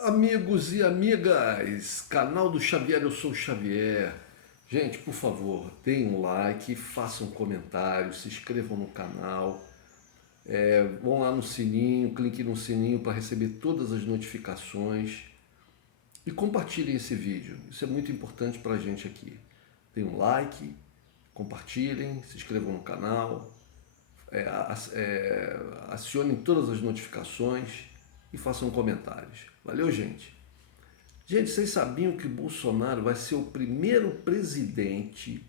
Amigos e amigas, canal do Xavier, eu sou o Xavier. Gente, por favor, deem um like, façam um comentário, se inscrevam no canal, vão lá no sininho, cliquem no sininho para receber todas as notificações e compartilhem esse vídeo. Isso é muito importante para a gente aqui. Deem um like, compartilhem, se inscrevam no canal, acionem todas as notificações e façam comentários. Valeu, gente! Gente, vocês sabiam que o Bolsonaro vai ser o primeiro presidente,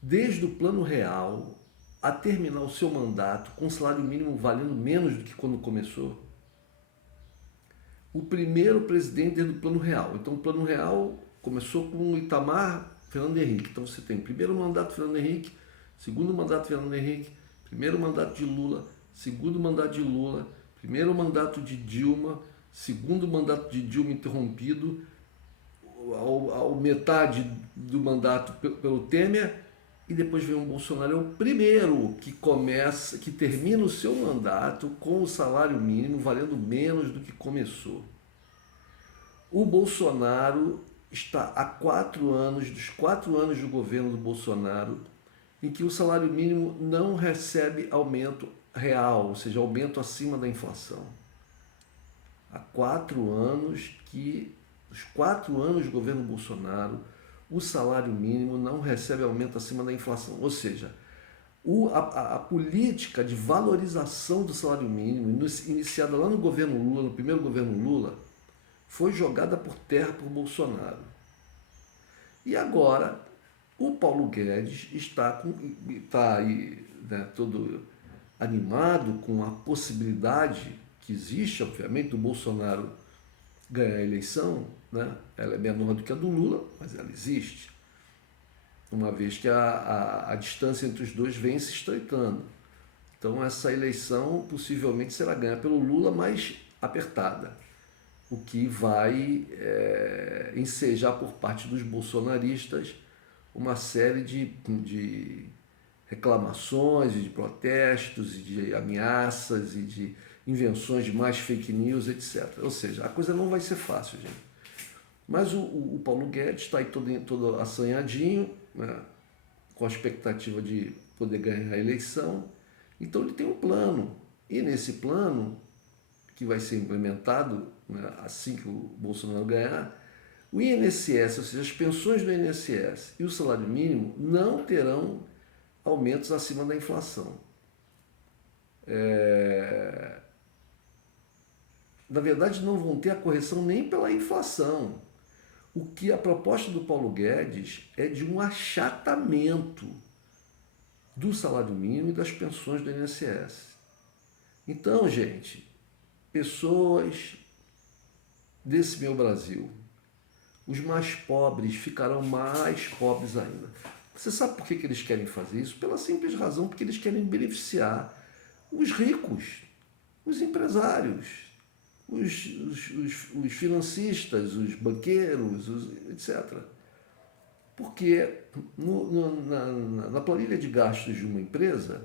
desde o Plano Real, a terminar o seu mandato com salário mínimo valendo menos do que quando começou? O primeiro presidente desde o Plano Real. Então, o Plano Real começou com o Itamar Fernando Henrique. Então, você tem primeiro mandato de Fernando Henrique, segundo mandato de Fernando Henrique, primeiro mandato de Lula, segundo mandato de Lula, primeiro mandato de Dilma, segundo mandato de Dilma interrompido, ao metade do mandato pelo Temer, e depois vem o Bolsonaro. É o primeiro que termina o seu mandato com o salário mínimo valendo menos do que começou. O Bolsonaro está há 4 anos, dos 4 anos do governo do Bolsonaro, em que o salário mínimo não recebe aumento real, ou seja, aumento acima da inflação. Há 4 anos que, os 4 anos do governo Bolsonaro, o salário mínimo não recebe aumento acima da inflação. Ou seja, a política de valorização do salário mínimo, iniciada lá no governo Lula, no primeiro governo Lula, foi jogada por terra por Bolsonaro. E agora, o Paulo Guedes está aí, né, todo animado com a possibilidade que existe, obviamente, do Bolsonaro ganhar a eleição, né? Ela é menor do que a do Lula, mas ela existe, uma vez que a distância entre os dois vem se estreitando. Então essa eleição possivelmente será ganha pelo Lula, mas apertada, o que vai ensejar por parte dos bolsonaristas uma série de reclamações, de protestos, e de ameaças e de invenções de mais fake news, etc. Ou seja, a coisa não vai ser fácil, gente. Mas o Paulo Guedes está aí todo assanhadinho, né, com a expectativa de poder ganhar a eleição. Então ele tem um plano. E nesse plano, que vai ser implementado, né, assim que o Bolsonaro ganhar, o INSS, ou seja, as pensões do INSS e o salário mínimo não terão aumentos acima da inflação. Na verdade, não vão ter a correção nem pela inflação. O que a proposta do Paulo Guedes é de um achatamento do salário mínimo e das pensões do INSS. Então, gente, pessoas desse meu Brasil, os mais pobres ficarão mais pobres ainda. Você sabe por que eles querem fazer isso? Pela simples razão porque eles querem beneficiar os ricos, os empresários, os financistas, os banqueiros, etc. Porque na planilha de gastos de uma empresa,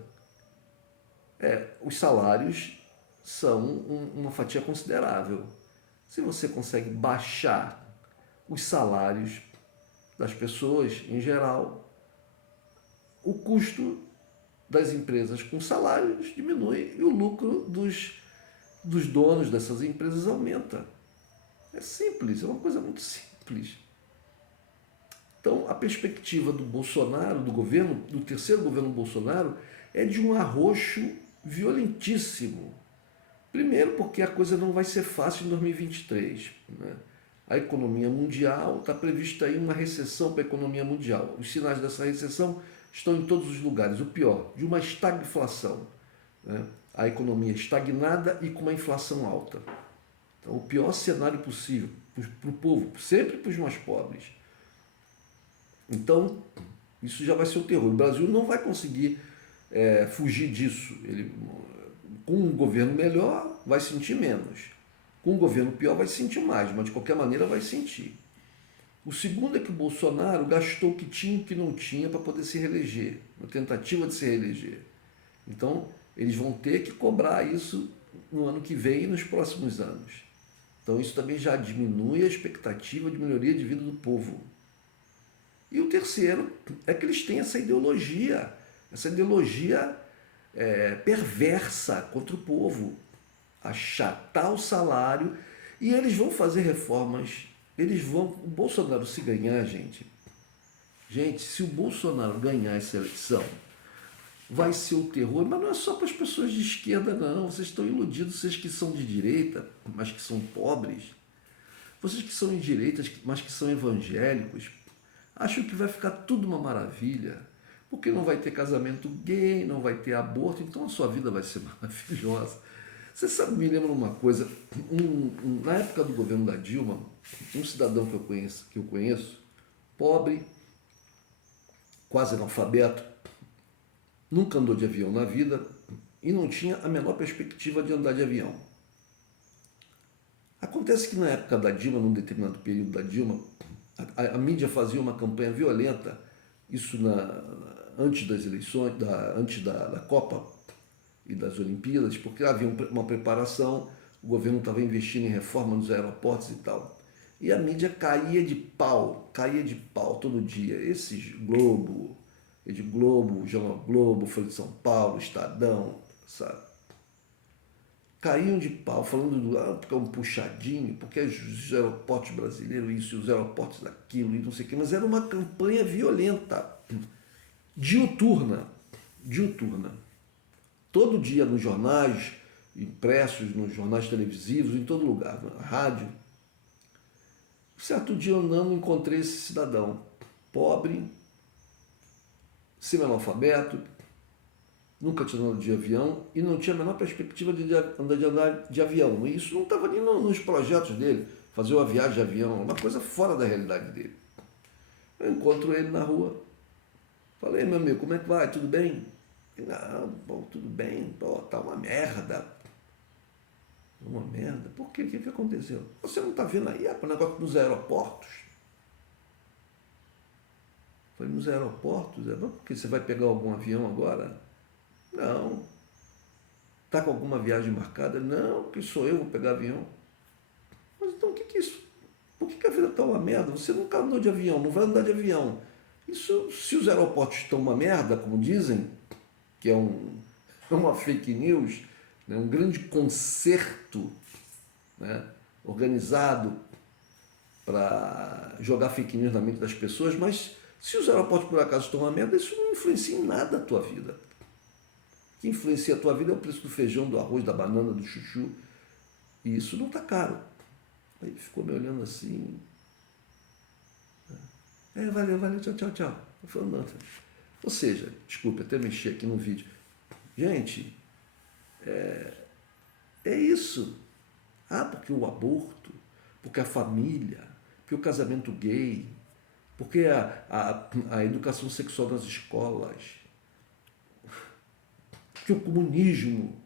os salários são uma fatia considerável. Se você consegue baixar os salários das pessoas em geral, o custo das empresas com salários diminui e o lucro dos donos dessas empresas aumenta. É simples, é uma coisa muito simples. Então, a perspectiva do Bolsonaro, do governo, do terceiro governo Bolsonaro, é de um arroxo violentíssimo. Primeiro, porque a coisa não vai ser fácil em 2023. Né? A economia mundial, está prevista aí uma recessão para a economia mundial. Os sinais dessa recessão estão em todos os lugares. O pior, de uma estagflação. Né? A economia estagnada e com uma inflação alta. Então, o pior cenário possível para o povo, sempre para os mais pobres. Então, isso já vai ser o terror. O Brasil não vai conseguir fugir disso. Com um governo melhor, vai sentir menos. Com um governo pior, vai sentir mais, mas de qualquer maneira vai sentir. O segundo é que o Bolsonaro gastou o que tinha e o que não tinha para poder se reeleger, na tentativa de se reeleger. Então, eles vão ter que cobrar isso no ano que vem e nos próximos anos. Então isso também já diminui a expectativa de melhoria de vida do povo. E o terceiro é que eles têm essa ideologia perversa contra o povo, achatar o salário, e eles vão fazer reformas, o Bolsonaro se ganhar, gente, se o Bolsonaro ganhar essa eleição, vai ser o terror, mas não é só para as pessoas de esquerda, não. Vocês estão iludidos, vocês que são de direita, mas que são pobres, vocês que são de direita, mas que são evangélicos, acham que vai ficar tudo uma maravilha, porque não vai ter casamento gay, não vai ter aborto, então a sua vida vai ser maravilhosa. Você sabe, me lembra uma coisa, na época do governo da Dilma, um cidadão que eu conheço, pobre, quase analfabeto, nunca andou de avião na vida e não tinha a menor perspectiva de andar de avião. Acontece que na época da Dilma, num determinado período da Dilma, a mídia fazia uma campanha violenta, isso antes das eleições, antes da Copa e das Olimpíadas, porque havia uma preparação, o governo estava investindo em reforma nos aeroportos e tal. E a mídia caía de pau todo dia. Esses Rede Globo, Jornal Globo, Folha de São Paulo, Estadão, sabe? Caíam de pau, falando porque é um puxadinho, porque os aeroportos brasileiros, isso, e os aeroportos daquilo, e não sei o quê, mas era uma campanha violenta, diuturna. Todo dia nos jornais impressos, nos jornais televisivos, em todo lugar, na rádio. Certo dia eu não encontrei esse cidadão pobre, semi-analfabeto, nunca tinha andado de avião e não tinha a menor perspectiva de andar de avião. E isso não estava nem nos projetos dele, fazer uma viagem de avião, uma coisa fora da realidade dele. Eu encontro ele na rua, falei, meu amigo, como é que vai? Tudo bem? Não, bom, tudo bem, pô, tá uma merda. Uma merda? Por quê? O que aconteceu? Você não está vendo aí o negócio nos aeroportos? Falei, nos aeroportos? Porque você vai pegar algum avião agora? Não. Está com alguma viagem marcada? Não, porque sou eu, vou pegar avião. Mas então o que é isso? Por que a vida está uma merda? Você nunca andou de avião, não vai andar de avião. Isso, se os aeroportos estão uma merda, como dizem, que é uma fake news, né, um grande concerto, né, organizado para jogar fake news na mente das pessoas, mas se os aeroportos por acaso estão uma merda, isso não influencia em nada a tua vida. O que influencia a tua vida é o preço do feijão, do arroz, da banana, do chuchu, e isso não está caro. Aí ele ficou me olhando assim. Valeu, tchau. Eu falei, não. Ou seja, desculpe, até mexi aqui no vídeo. Gente, é isso. Porque o aborto, porque a família, porque o casamento gay, porque a educação sexual nas escolas, porque o comunismo.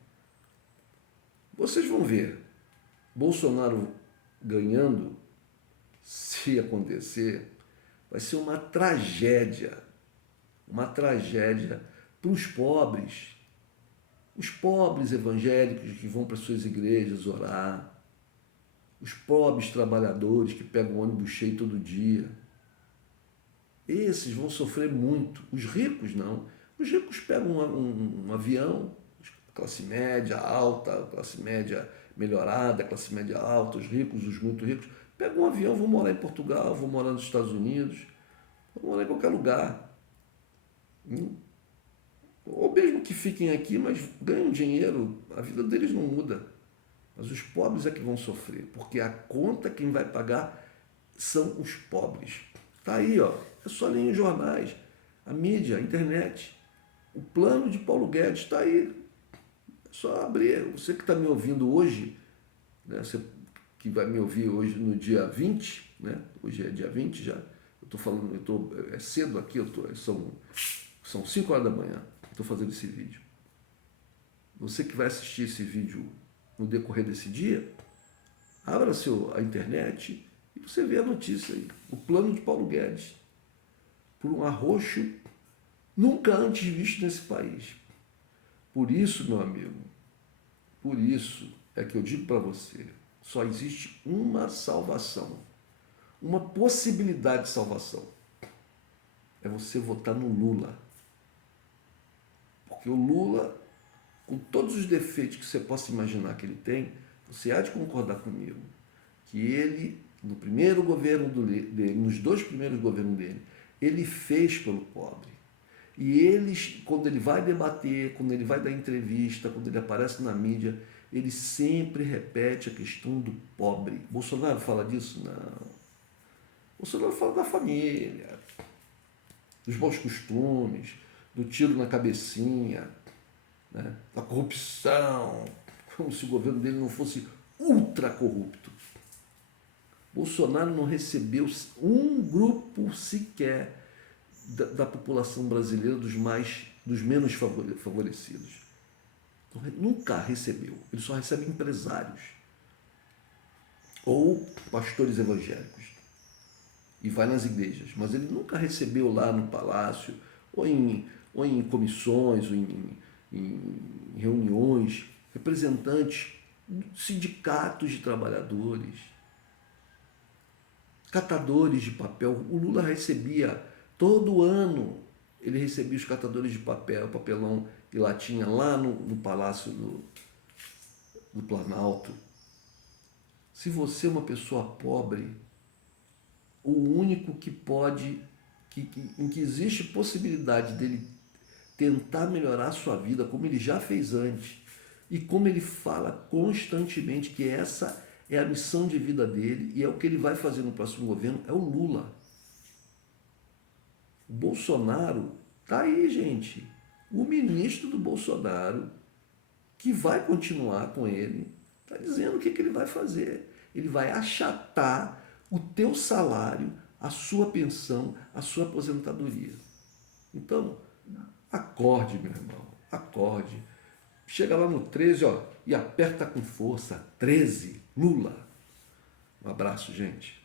Vocês vão ver, Bolsonaro ganhando, se acontecer, vai ser uma tragédia para os pobres evangélicos que vão para suas igrejas orar, os pobres trabalhadores que pegam ônibus cheio todo dia. Esses vão sofrer muito. Os ricos não. Os ricos pegam um avião, classe média alta, classe média melhorada, classe média alta, os ricos, os muito ricos, pegam um avião, vão morar em Portugal, vão morar nos Estados Unidos, vão morar em qualquer lugar. Ou mesmo que fiquem aqui, mas ganham dinheiro, a vida deles não muda. Mas os pobres é que vão sofrer, porque a conta quem vai pagar são os pobres. Está aí, ó, é só ler em jornais, a mídia, a internet. O plano de Paulo Guedes está aí. É só abrir. Você que está me ouvindo hoje, né, você que vai me ouvir hoje no dia 20, né? Hoje é dia 20 já. Eu estou falando, é cedo aqui, são 5 horas da manhã. Estou fazendo esse vídeo. Você que vai assistir esse vídeo no decorrer desse dia, abra a internet e você vê a notícia aí. O plano de Paulo Guedes, por um arroxo nunca antes visto nesse país. Por isso, meu amigo, por isso é que eu digo para você, Só existe uma salvação, uma possibilidade de salvação. É você votar no Lula. Porque o Lula, com todos os defeitos que você possa imaginar que ele tem, você há de concordar comigo que ele, no primeiro governo dele, nos dois primeiros governos dele, ele fez pelo pobre. E eles, quando ele vai debater, quando ele vai dar entrevista, quando ele aparece na mídia, ele sempre repete a questão do pobre. Bolsonaro fala disso? Não. Bolsonaro fala da família, dos bons costumes, do tiro na cabecinha, né? Da corrupção, como se o governo dele não fosse ultra corrupto. Bolsonaro não recebeu um grupo sequer da população brasileira dos menos favorecidos. Nunca recebeu. Ele só recebe empresários ou pastores evangélicos e vai nas igrejas. Mas ele nunca recebeu lá no palácio ou em comissões, ou em reuniões, representantes de sindicatos de trabalhadores, catadores de papel. O Lula recebia todo ano, ele recebia os catadores de papel, papelão e latinha lá no Palácio do Planalto. Se você é uma pessoa pobre, o único que pode, em que existe possibilidade dele tentar melhorar a sua vida, como ele já fez antes, e como ele fala constantemente que essa é a missão de vida dele e é o que ele vai fazer no próximo governo, é o Lula. O Bolsonaro tá aí, gente. O ministro do Bolsonaro, que vai continuar com ele, está dizendo o que ele vai fazer. Ele vai achatar o teu salário, a sua pensão, a sua aposentadoria. Então, acorde, meu irmão, acorde. Chega lá no 13, ó, e aperta com força. 13, Lula. Um abraço, gente.